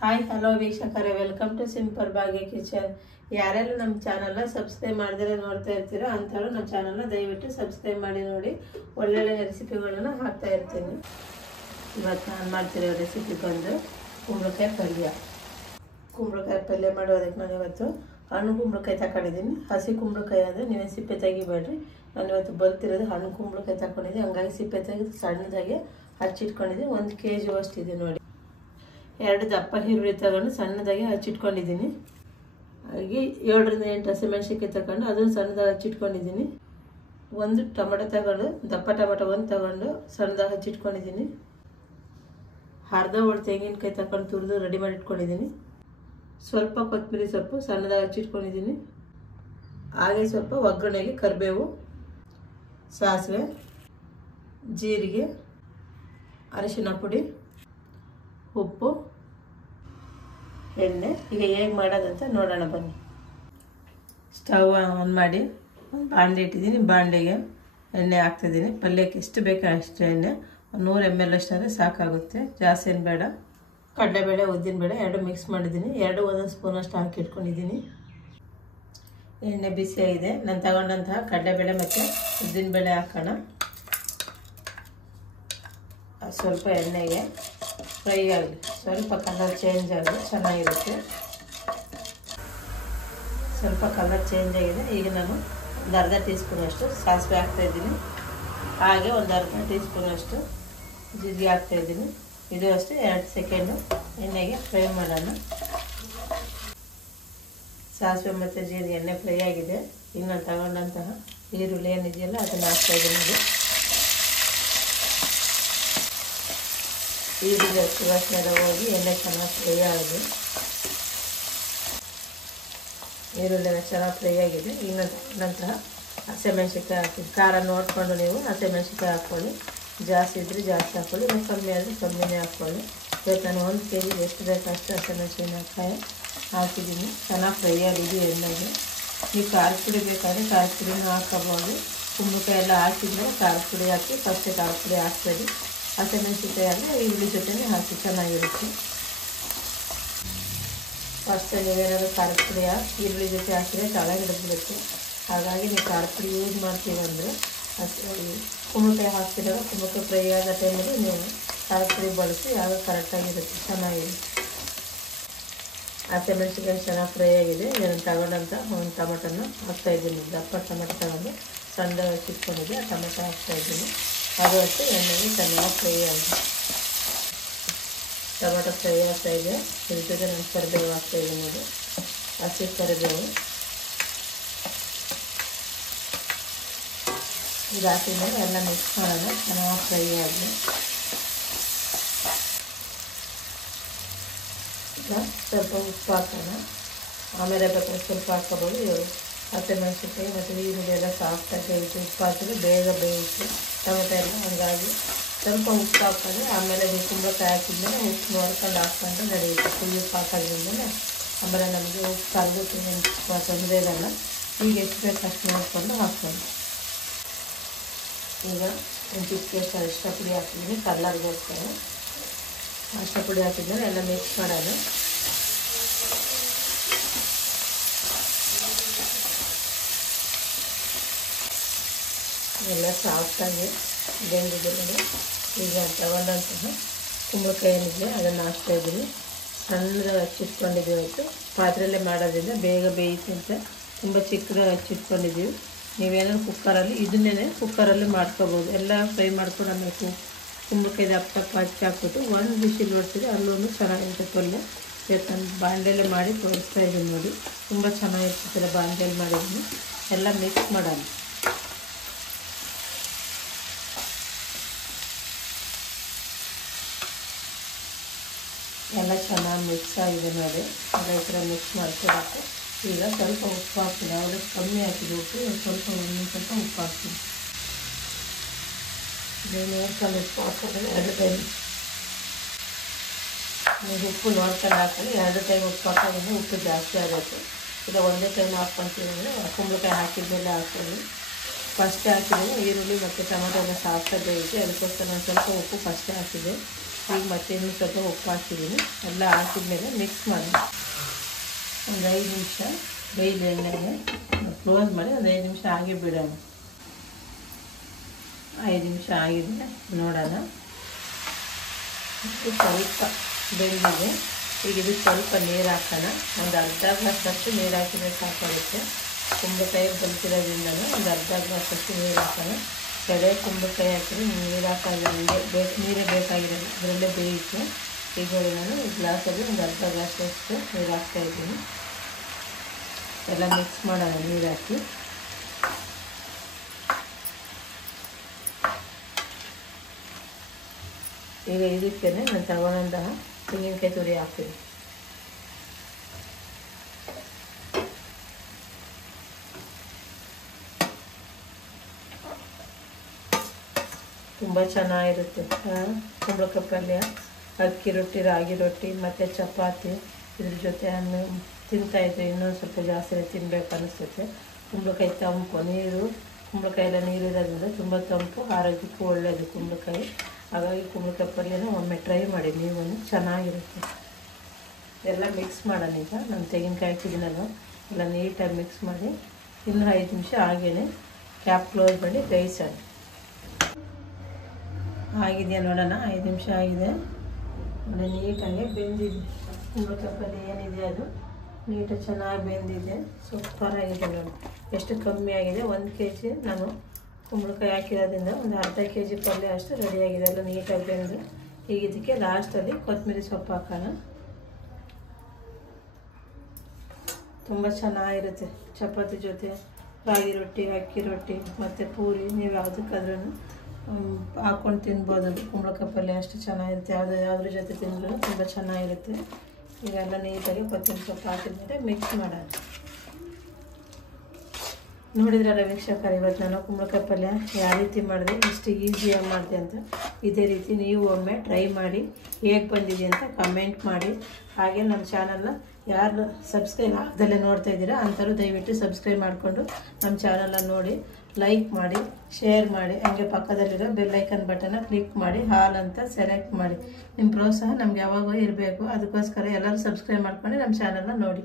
Hi hello ವೀಕ್ಷಕರೇ, welcome to simple Bhagya kitchen. ಯಾರೆಲ್ಲ ನಮ್ಮ ಚಾನಲ್ನ ಸಬ್ಸ್ಕ್ರೈಬ್ ಮಾಡಿದ್ರೆ ನೋಡ್ತಾ ಇರ್ತೀರೋ ಅಂಥವ್ರು ನಮ್ಮ ಚಾನಲ್ನ ದಯವಿಟ್ಟು ಸಬ್ಸ್ಕ್ರೈಬ್ ಮಾಡಿ ನೋಡಿ. ಒಳ್ಳೊಳ್ಳೆ ರೆಸಿಪಿಗಳನ್ನು ಹಾಕ್ತಾ ಇರ್ತೀನಿ. ಇವತ್ತು ನಾನು ಮಾಡ್ತಿರೋ ರೆಸಿಪಿ ಬಂದು ಕುಂಬಳಕಾಯಿ ಪಲ್ಯ. ಕುಂಬಳಕಾಯಿ ಪಲ್ಯ ಮಾಡೋದಕ್ಕೆ ನಾನು ಇವತ್ತು ಹಣ್ಣು ಕುಂಬಳಕಾಯಿ ತಗೊಂಡಿದ್ದೀನಿ. ಹಸಿ ಕುಂಬಳಕಾಯಿ ಆದರೆ ನೀವೇ ಸಿಪ್ಪೆ ತೆಗಿಬೇಡ್ರಿ. ನಾನು ಇವತ್ತು ಬಲ್ತಿರೋದು ಹಣ್ಣು ಕುಂಬಳಕಾಯಿ ತಗೊಂಡಿದ್ದೀನಿ, ಹಂಗಾಗಿ ಸಿಪ್ಪೆ ತೆಗೆದು ಸಣ್ಣದಾಗಿ ಹಚ್ಚಿಟ್ಕೊಂಡಿದ್ದೀನಿ. 1 kg ಅಷ್ಟಿದೆ ನೋಡಿ. 2 ದಪ್ಪ ಈರುಳ್ಳಿ ತಗೊಂಡು ಸಣ್ಣದಾಗಿ ಹಚ್ಚಿಟ್ಕೊಂಡಿದ್ದೀನಿ. ಹಾಗೆ 7ರಿಂದ 8 ಹಸಿಮೆಣಸಿನ್ಕಾಯಿ ತಗೊಂಡು ಅದನ್ನು ಸಣ್ಣದಾಗಿ ಹಚ್ಚಿಟ್ಕೊಂಡಿದ್ದೀನಿ. 1 ಟೊಮೆಟೊ ತಗೊಂಡು ದಪ್ಪ ಟೊಮೆಟೊ 1 ತಗೊಂಡು ಸಣ್ಣದಾಗಿ ಹಚ್ಚಿಟ್ಕೊಂಡಿದ್ದೀನಿ. ಅರ್ಧ ಹೋಳು ತೆಂಗಿನಕಾಯಿ ತಗೊಂಡು ತುರಿದು ರೆಡಿ ಮಾಡಿ ಇಟ್ಕೊಂಡಿದ್ದೀನಿ. ಸ್ವಲ್ಪ ಕೊತ್ತಂಬರಿ ಸೊಪ್ಪು ಸಣ್ಣದಾಗಿ ಹಚ್ಚಿಟ್ಕೊಂಡಿದ್ದೀನಿ. ಹಾಗೆ ಸ್ವಲ್ಪ ಒಗ್ಗರಣೆಗೆ ಕರಿಬೇವು, ಸಾಸಿವೆ, ಜೀರಿಗೆ, ಅರಿಶಿನ ಪುಡಿ, ಉಪ್ಪು, ಎಣ್ಣೆ. ಈಗ ಹೇಗೆ ಮಾಡೋದಂತ ನೋಡೋಣ ಬನ್ನಿ. ಸ್ಟವ್ ಆನ್ ಮಾಡಿ ಒಂದು ಬಾಣಲೆ ಇಟ್ಟಿದ್ದೀನಿ. ಬಾಣಲೆಗೆ ಎಣ್ಣೆ ಹಾಕ್ತಿದ್ದೀನಿ. ಪಲ್ಯಕ್ಕೆ ಎಷ್ಟು ಬೇಕೋ ಅಷ್ಟು ಎಣ್ಣೆ, 100 ml ಅಷ್ಟಾದರೆ ಸಾಕಾಗುತ್ತೆ, ಜಾಸ್ತಿ ಏನು ಬೇಡ. ಕಡಲೆಬೇಳೆ, ಉದ್ದಿನಬೇಳೆ 2 ಮಿಕ್ಸ್ ಮಾಡಿದ್ದೀನಿ. 2 1 ಸ್ಪೂನಷ್ಟು ಹಾಕಿ ಇಟ್ಕೊಂಡಿದ್ದೀನಿ. ಎಣ್ಣೆ ಬಿಸಿಯಾಗಿದೆ. ನಾನು ತಗೊಂಡಂತಹ ಕಡಲೆಬೇಳೆ ಮತ್ತು ಉದ್ದಿನಬೇಳೆ ಹಾಕೋಣ. ಸ್ವಲ್ಪ ಎಣ್ಣೆಗೆ ಫ್ರೈ ಆಗಲಿ, ಸ್ವಲ್ಪ ಕಲರ್ ಚೇಂಜ್ ಆಗಲಿ, ಚೆನ್ನಾಗಿರುತ್ತೆ. ಸ್ವಲ್ಪ ಕಲರ್ ಚೇಂಜ್ ಆಗಿದೆ. ಈಗ ನಾನು ಒಂದು ಅರ್ಧ ಟೀ ಸ್ಪೂನಷ್ಟು ಸಾಸಿವೆ ಹಾಕ್ತಾಯಿದ್ದೀನಿ. ಹಾಗೆ ಒಂದು ಅರ್ಧ ಟೀ ಸ್ಪೂನಷ್ಟು ಜೀರಿಗೆ ಹಾಕ್ತಾಯಿದ್ದೀನಿ. ಇದು ಅಷ್ಟೇ 2 ಸೆಕೆಂಡು ಎಣ್ಣೆಗೆ ಫ್ರೈ ಮಾಡೋಣ. ಸಾಸಿವೆ ಮತ್ತು ಜೀರಿಗೆ ಎಣ್ಣೆ ಫ್ರೈ ಆಗಿದೆ. ಈಗ ನಾನು ತಗೊಂಡಂತಹ ಈರುಳ್ಳಿ ಏನಿದೆಯಲ್ಲ ಅದನ್ನು ಹಾಕ್ತಾಯಿದ್ದೀನಿ. ಈರುಳ್ಳಿ ಸುವಾಸನೆ ಹೋಗಿ ಎಣ್ಣೆ ಚೆನ್ನಾಗಿ ಫ್ರೈ ಆಗಿದೆ. ಈರುಳ್ಳಿ ಚೆನ್ನಾಗಿ ಫ್ರೈ ಆಗಿದೆ. ಈಗ ನಂತರ ಹಸಿಮೆಣಸಿನ್ಕಾಯಿ ಹಾಕಿ ಖಾರ ನೋಡಿಕೊಂಡು ನೀವು ಹಸಿಮೆಣಸಿನ್ಕಾಯಿ ಹಾಕ್ಕೊಳ್ಳಿ. ಜಾಸ್ತಿ ಇದ್ದರೆ ಜಾಸ್ತಿ ಹಾಕ್ಕೊಳ್ಳಿ, ಇನ್ನು ಕಮ್ಮಿ ಆದರೆ ಕಮ್ಮಿನೇ ಹಾಕ್ಕೊಳ್ಳಿ. ಇವತ್ತು ನಾನು 1 kg ಎಷ್ಟು ಬೇಕು ಅಷ್ಟು ಹಸಿಮೆಣಸಿನ್ಕಾಯಿ ಹಾಕಿದ್ದೀನಿ. ಚೆನ್ನಾಗಿ ಫ್ರೈ ಆಗಿದೆ ಎಣ್ಣೆಗೆ. ನೀವು ಖಾರದ ಪುಡಿ ಬೇಕಾದರೆ ಖಾರದ ಪುಡಿನೂ ಹಾಕೋಬೋದು. ಕುಂಬಳಕಾಯಿ ಎಲ್ಲ ಹಾಕಿದ್ಮೇಲೆ ಖಾರದ ಪುಡಿ ಹಾಕಿ, ಫಸ್ಟೇ ಖಾರದ ಪುಡಿ ಹಾಕ್ಬೇಡಿ. ಹಸಿಮೆಣಸಿನ್ಕಾಯಿ ಅಂದರೆ ಈರುಳ್ಳಿ ಜೊತೆನೇ ಹಾಕಿ ಚೆನ್ನಾಗಿರುತ್ತೆ. ಫಸ್ಟ್ ನೀವೇನಾದರೂ ಖಾರದ ಪುಡಿ ಈರುಳ್ಳಿ ಜೊತೆ ಹಾಕಿದರೆ ಚೆನ್ನಾಗಿರುತ್ತೆ. ಹಾಗಾಗಿ ನೀವು ಖಾರದ ಪುಡಿ ಯೂಸ್ ಮಾಡ್ತೀವಿ ಅಂದರೆ ಕುಂಬಳಕಾಯಿ ಹಾಕ್ತಿರೋ ಕುಂಬಳಕಾಯಿ ಫ್ರೈ ಆಗೋ ಟೈಮಲ್ಲಿ ನೀವು ಖಾರದ ಪುಡಿ ಬಳಸಿ ಆಗ ಕರೆಕ್ಟಾಗಿರುತ್ತೆ, ಚೆನ್ನಾಗಿರುತ್ತೆ. ಹಸಿಮೆಣಸಿನ್ಕಾಯಿ ಚೆನ್ನಾಗಿ ಫ್ರೈ ಆಗಿದೆ. ನಾನು ತಗೊಂಡಂಥ ಒಂದು ಟೊಮೆಟೊನ ಹಾಕ್ತಾಯಿದ್ದೀನಿ. ದಪ್ಪ ಟೊಮೆಟೊ ತಗೊಂಡು ಸಣ್ಣದಾಗಿ ಹಚ್ಚಿಟ್ಕೊಂಡಿದ್ದೆ, ಆ ಟೊಮೆಟೊ ಹಾಕ್ತಾಯಿದ್ದೀನಿ. ಅದು ಅಷ್ಟೇ ಎಣ್ಣೆಗೆ ಚೆನ್ನಾಗಿ ಫ್ರೈ ಆಗಿದೆ. ಟೊಮೆಟೊ ಫ್ರೈ ಆಗ್ತಾಯಿದೆ. ಇದ್ರ ಜೊತೆ ನಾನು ಕರಿಬೇವು ಹಾಕ್ತಾಯಿದ್ದೀನಿ. ಇದು ಹಸಿ ಕರಿಬೇವು ಇದು ಹಾಕಿದ್ಮೇಲೆ ಎಲ್ಲ ಮಿಕ್ಸ್ ಮಾಡೋಣ. ಚೆನ್ನಾಗಿ ಫ್ರೈ ಆಗಿದೆ. ಈಗ ಸ್ವಲ್ಪ ಉಪ್ಪು ಹಾಕೋಣ. ಆಮೇಲೆ ಬೇಕಾದ್ರೆ ಸ್ವಲ್ಪ ಹಾಕ್ಕೋಬೋದು. ಹಸಿಮೆಣಸಿನ್ಕಾಯಿ ಮತ್ತು ಈರುಳ್ಳಿ ಎಲ್ಲ ಸಾಫ್ಟಾಗಿ ಬೇಯಿಸಿ ಉಪ್ಪು ಹಾಕಿದ್ರೆ ಬೇಗ ಬೇಯಿಸಿ ಟೊಮೆಟೊ ಎಲ್ಲ, ಹಾಗಾಗಿ ಸ್ವಲ್ಪ ಉಪ್ಪು ಹಾಕಿದ್ರೆ ಆಮೇಲೆ ಕುಂಬಳಕಾಯಿ ಹಾಕಿದ್ಮೇಲೆ ಉಪ್ಪು ನೋಡ್ಕೊಂಡು ಹಾಕ್ಕೊಂಡು ನಡೆಯುತ್ತೆ. ಫುಲ್ ಉಪ್ಪು ಹಾಕೋದ್ರಿಂದಲೇ ಆಮೇಲೆ ನಮಗೆ ಉಪ್ಪು ಕರಗುತ್ತೆ, ತೊಂದರೆ ಇರಲ್ಲ. ಈಗ ಎಷ್ಟು ಬೇಕು ಅಷ್ಟು ನೋಡಿಕೊಂಡು ಹಾಕ್ಕೊಂಡು. ಈಗ ಒಂದು ಚಿಟಿಕೆಷ್ಟು ಅರಿಶಿನ ಪುಡಿ ಹಾಕಿದ್ದೀನಿ ಕಲರ್ಗೋಸ್ಕರ. ಅರಿಶಿನ ಪುಡಿ ಹಾಕಿದ್ಮೇಲೆ ಎಲ್ಲ ಮಿಕ್ಸ್ ಮಾಡೋದು. ಎಲ್ಲ ಸಾಫ್ಟಾಗಿ ಬೆಂದಿದೆ. ಈಗ ತಗೊಂಡಂತಹ ಕುಂಬಳಕಾಯಿ ಏನಿದೆ ಅದನ್ನು ಹಾಕ್ತಾಯಿದ್ದೀನಿ. ಸಣ್ಣದಾಗಿ ಹಚ್ಚಿಟ್ಕೊಂಡಿದ್ದೀವಿ. ಇವತ್ತು ಪಾತ್ರೆಯಲ್ಲೇ ಮಾಡೋದ್ರಿಂದ ಬೇಗ ಬೇಯಿಸಿ ಅಂತ ತುಂಬ ಚಿಕ್ಕದಾಗಿ ಹಚ್ಚಿಟ್ಕೊಂಡಿದ್ದೀವಿ. ನೀವೇನಾದ್ರು ಕುಕ್ಕರಲ್ಲಿ ಇದನ್ನೇ ಕುಕ್ಕರಲ್ಲಿ ಮಾಡ್ಕೋಬೋದು. ಎಲ್ಲ ಫ್ರೈ ಮಾಡ್ಕೊಂಡು ಆಮೇಲೆ ಕುಂಬಳಕಾಯಿ ದಪ್ಪ ದಪ್ಪ ಹಚ್ಚಿ ಹಾಕ್ಬಿಟ್ಟು 1 ವಿಸಿಲ್ ಹೊಡ್ಸಿದ್ರೆ ಅಲ್ಲೂ ಚೆನ್ನಾಗಿರುತ್ತೆ ಪಲ್ಯ. ಇವತ್ತು ನಾನು ಬಾಣಲೆಯಲ್ಲೇ ಮಾಡಿ ತೋರಿಸ್ತಾ ಇದ್ದೀನಿ ನೋಡಿ. ತುಂಬ ಚೆನ್ನಾಗಿರ್ತದೆ ಬಾಣಲೆಯಲ್ಲಿ ಮಾಡಿದ್ದೀನಿ. ಎಲ್ಲ ಮಿಕ್ಸ್ ಮಾಡೋಣ. ಎಲ್ಲ ಚೆನ್ನಾಗಿ ಮಿಕ್ಸ್ ಆಗಿದೆ ನೋಡಿ. ಎಲ್ಲ ಈ ಥರ ಮಿಕ್ಸ್ ಮಾಡ್ಕೊಬೇಕು. ಈಗ ಸ್ವಲ್ಪ ಉಪ್ಪು ಹಾಕ್ತೀನಿ. ಅವಾಗ ಕಮ್ಮಿ ಹಾಕಿದೆ ಉಪ್ಪು, ಸ್ವಲ್ಪ ಉಪ್ಪು ಹಾಕ್ತೀನಿ. ನೋಡ್ಕೊಂಡು ಉಪ್ಪು ಹಾಕಿದ್ರೆ 2 ಟೈಮ್ ನೀವು ಉಪ್ಪು ನೋಡ್ಕೊಂಡು ಹಾಕಿದ್ರೆ 2 ಟೈಮ್ ಉಪ್ಪು ಹಾಕೋದ್ರಿಂದ ಉಪ್ಪು ಜಾಸ್ತಿ ಆಗುತ್ತೆ. ಈಗ ಒಂದೇ ಟೈಮ್ ಹಾಕ್ಕೊತೀವಿ ಅಂದರೆ ಕುಂಬಳಕಾಯಿ ಹಾಕಿದ್ಮೇಲೆ ಹಾಕ್ತೀನಿ. ಫಸ್ಟೇ ಹಾಕಿದ್ದೀನಿ. ಈರುಳ್ಳಿ ಮತ್ತು ಟೊಮೆಟೊ ಎಲ್ಲ ಸಾಫ್ಟಾಗಿ ಬೇಯಿಸಿ ಅದಕ್ಕೋಸ್ಕರ ನಾನು ಸ್ವಲ್ಪ ಉಪ್ಪು ಫಸ್ಟೇ ಹಾಕಿದ್ದೆ. ಈಗ ಮತ್ತೆ ಇನ್ನೂ ಸ್ವಲ್ಪ ಉಪ್ಪು ಹಾಕಿದ್ದೀನಿ. ಎಲ್ಲ ಹಾಕಿದ್ಮೇಲೆ ಮಿಕ್ಸ್ ಮಾಡಿ ಒಂದು 5 ನಿಮಿಷ ಬೇಯ್ದು ಎಣ್ಣೆಗೆ ಕ್ಲೋಸ್ ಮಾಡಿ ಒಂದು 5 ನಿಮಿಷ ಹಾಗೆ ಬಿಡೋಣ. 5 ನಿಮಿಷ ಆಗಿದೆ, ನೋಡೋಣ. ಸ್ವಲ್ಪ ಬೆಂದಿದೆ. ಈಗ ಇದು ಸ್ವಲ್ಪ ನೀರು ಹಾಕೋಣ. ಒಂದು ಅರ್ಧ ಗ್ಲಾಸಷ್ಟು ನೀರು ಹಾಕಿದ್ರೆ ಸಾಕಾಗುತ್ತೆ. ಕುಂಬಳಕಾಯಿ ಬೆಳೆಸಿರೋದ್ರಿಂದ ಒಂದು ಅರ್ಧ ಗ್ಲಾಸಷ್ಟು ನೀರು ಹಾಕೋಣ. ಕಡೆ ಕುಂಬಳಕಾಯಿ ಹಾಕಿದ್ರೆ ನೀರು ಹಾಕೋದು ನೀರೇ ಬೇಕಾಗಿರೋದು, ಅದರಲ್ಲೇ ಬೇಯಿತು. ಈಗ ನಾನು ಈ ಗ್ಲಾಸಲ್ಲಿ ಒಂದು ಅರ್ಧ ಗ್ಲಾಸಷ್ಟು ನೀರು ಹಾಕ್ತಾಯಿದ್ದೀನಿ. ಎಲ್ಲ ಮಿಕ್ಸ್ ಮಾಡೋಣ ನೀರು ಹಾಕಿ. ಈಗ ಇದಕ್ಕೆ ನಾನು ತಗೊಂಡಂತಹ ತೆಂಗಿನಕಾಯಿ ತುರಿ ಹಾಕ್ತೀನಿ. ತುಂಬ ಚೆನ್ನಾಗಿರುತ್ತೆ ಕುಂಬಳಕಾಯಿ ಪಲ್ಯ. ಅಕ್ಕಿ ರೊಟ್ಟಿ, ರಾಗಿ ರೊಟ್ಟಿ ಮತ್ತು ಚಪಾತಿ ಇದ್ರ ಜೊತೆ ಅನ್ನ ತಿಂತಾಯಿದ್ದೆ. ಇನ್ನೊಂದು ಸ್ವಲ್ಪ ಜಾಸ್ತಿ ತಿನ್ನಬೇಕು ಅನಿಸುತ್ತೆ. ಕುಂಬಳಕಾಯಿ ತಂಪು, ನೀರು ಕುಂಬಳಕಾಯಿ ಎಲ್ಲ ನೀರಿರೋದ್ರಿಂದ ತುಂಬ ತಂಪು, ಆರೋಗ್ಯಕ್ಕೂ ಒಳ್ಳೆಯದು ಕುಂಬಳಕಾಯಿ. ಹಾಗಾಗಿ ಕುಂಬಳಕಾಯಿ ಪಲ್ಯನ ಒಮ್ಮೆ ಟ್ರೈ ಮಾಡಿ ನೀವು, ಚೆನ್ನಾಗಿರುತ್ತೆ. ಎಲ್ಲ ಮಿಕ್ಸ್ ಮಾಡೋಣ. ಈಗ ನಾನು ತೆಂಗಿನಕಾಯಿ ಹಾಕಿದ್ದೀನಲ್ಲ, ಎಲ್ಲ ನೀಟಾಗಿ ಮಿಕ್ಸ್ ಮಾಡಿ ಇನ್ನೂ 5 ನಿಮಿಷ ಹಾಗೇ ಕ್ಯಾಪ್ ಕ್ಲೋಸ್ ಮಾಡಿ ಬೇಯಿಸೋಣ. ಆಗಿದೆಯಾ ನೋಡೋಣ. 5 ನಿಮಿಷ ಆಗಿದೆ. ನೋಡಿ ನೀಟಾಗಿ ಬೆಂದಿದೆ ಕುಂಬಳಕಾಯಿ ಪಲ್ಯ ಏನಿದೆ ಅದು ನೀಟಾಗಿ ಚೆನ್ನಾಗಿ ಬೆಂದಿದೆ. ಸೂಪರಾಗಿದೆ ನೋಡಿ. ಎಷ್ಟು ಕಮ್ಮಿ ಆಗಿದೆ. 1 kg ನಾನು ಕುಂಬಳಕಾಯಿ ಹಾಕಿರೋದ್ರಿಂದ ಒಂದು ಅರ್ಧ kg ಪಲ್ಯ ಅಷ್ಟು ರೆಡಿಯಾಗಿದೆ. ಎಲ್ಲ ನೀಟಾಗಿ ಬೆಂದು. ಈಗ ಇದಕ್ಕೆ ಲಾಸ್ಟಲ್ಲಿ ಕೊತ್ತಂಬರಿ ಸೊಪ್ಪು ಹಾಕೋಣ. ತುಂಬ ಚೆನ್ನಾಗಿರುತ್ತೆ ಚಪಾತಿ ಜೊತೆ, ರಾಗಿ ರೊಟ್ಟಿ, ಅಕ್ಕಿ ರೊಟ್ಟಿ ಮತ್ತು ಪೂರಿ, ನೀವು ಯಾವುದಕ್ಕಾದ್ರೂ ಹಾಕ್ಕೊಂಡು ತಿನ್ಬೋದು. ಕುಂಬಳಕಾಯಿ ಪಲ್ಯ ಅಷ್ಟು ಚೆನ್ನಾಗಿರುತ್ತೆ. ಯಾವುದ್ರ ಜೊತೆ ತಿಂದರೂ ತುಂಬ ಚೆನ್ನಾಗಿರುತ್ತೆ. ಈಗೆಲ್ಲ ನೀಟಾಗಿ ಕೊತ್ತಂಬರಿ ಸೊಪ್ಪು ಹಾಕಿದ್ಮೇಲೆ ಮಿಕ್ಸ್ ಮಾಡೋಣ. ನೋಡಿದ್ರಲ್ಲ ವೀಕ್ಷಕರು, ಇವತ್ತು ನಾನು ಕುಂಬಳಕಾಯಿ ಪಲ್ಯ ಯಾವ ರೀತಿ ಮಾಡಿದೆ, ಎಷ್ಟು ಈಸಿಯಾಗಿ ಮಾಡಿದೆ ಅಂತ. ಇದೇ ರೀತಿ ನೀವು ಒಮ್ಮೆ ಟ್ರೈ ಮಾಡಿ ಹೇಗೆ ಬಂದಿದೆ ಅಂತ ಕಮೆಂಟ್ ಮಾಡಿ. ಹಾಗೆ ನಮ್ಮ ಚಾನಲ್ನ ಯಾರು ಸಬ್ಸ್ಕ್ರೈಬ್ ಆಗದಲ್ಲೇ ನೋಡ್ತಾ ಇದ್ದೀರಾ ಅಂಥವ್ರು ದಯವಿಟ್ಟು ಸಬ್ಸ್ಕ್ರೈಬ್ ಮಾಡಿಕೊಂಡು ನಮ್ಮ ಚಾನಲ್ನ ನೋಡಿ, ಲೈಕ್ ಮಾಡಿ, ಶೇರ್ ಮಾಡಿ. ಹಾಗೆ ಪಕ್ಕದಲ್ಲಿರೋ ಬೆಲ್ ಐಕನ್ ಬಟನ್ನ ಕ್ಲಿಕ್ ಮಾಡಿ ಹಾಲ್ ಅಂತ ಸೆಲೆಕ್ಟ್ ಮಾಡಿ. ನಿಮ್ಮ ಪ್ರೋತ್ಸಾಹ ನಮ್ಗೆ ಯಾವಾಗೂ ಇರಬೇಕು. ಅದಕ್ಕೋಸ್ಕರ ಎಲ್ಲರೂ ಸಬ್ಸ್ಕ್ರೈಬ್ ಮಾಡ್ಕೊಂಡು ನಮ್ಮ ಚಾನಲ್ನ ನೋಡಿ.